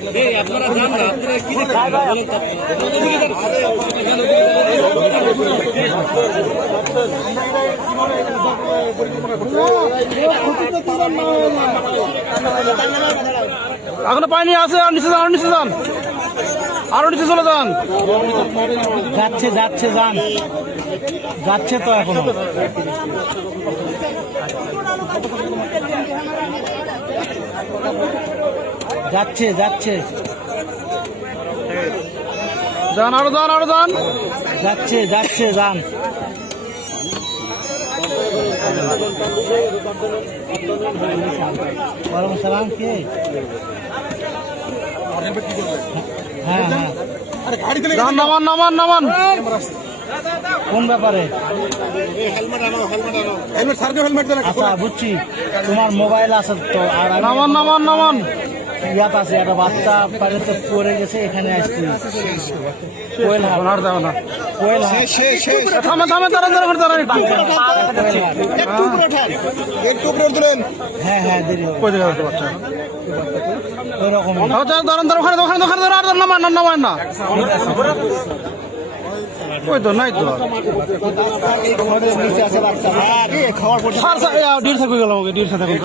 আপনারা যান না, আপনারা কি বলেন এখনো পানি আছে, আর নিচে যান, আর নিচে যান, আরো নিচে চলে যান। যাচ্ছে যাচ্ছে যান, যাচ্ছে তো এখনো। যাচ্ছে যাচ্ছে যান, আরো যান, আরো যান। যাচ্ছে যাচ্ছে যান। ওয়ালাইকুম সালাম। কে? হ্যাঁ হ্যাঁ, যান, নামান নামান নামান। কোন ব্যাপারে? আচ্ছা বুঝছি, তোমার মোবাইল আছে তো। আর নামান নামান নামান। ইয়াত আছে, একটা বাচ্চা বাড়িতে পড়ে গেছে, এখানে আসছি। কোয়েল হাট, আর যাবে না। কোয়েল হাট। থামে থামে, দাঁড়ান দাঁড়ান দাঁড়ান একটু। হ্যাঁ হ্যাঁ, দেরি হবে। কই জায়গা আছে বাচ্চা? ওইরকম দাঁড়ান দাঁড়ান, ওখানে ওখানে ওখানে দাঁড়ান, আর নামান না, নামান না। ওই তো নাই তো। নিচে আছে বাচ্চা। খাওয়ার পর ডিল থাকবে গেল, আমাকে ডিল থাকবে।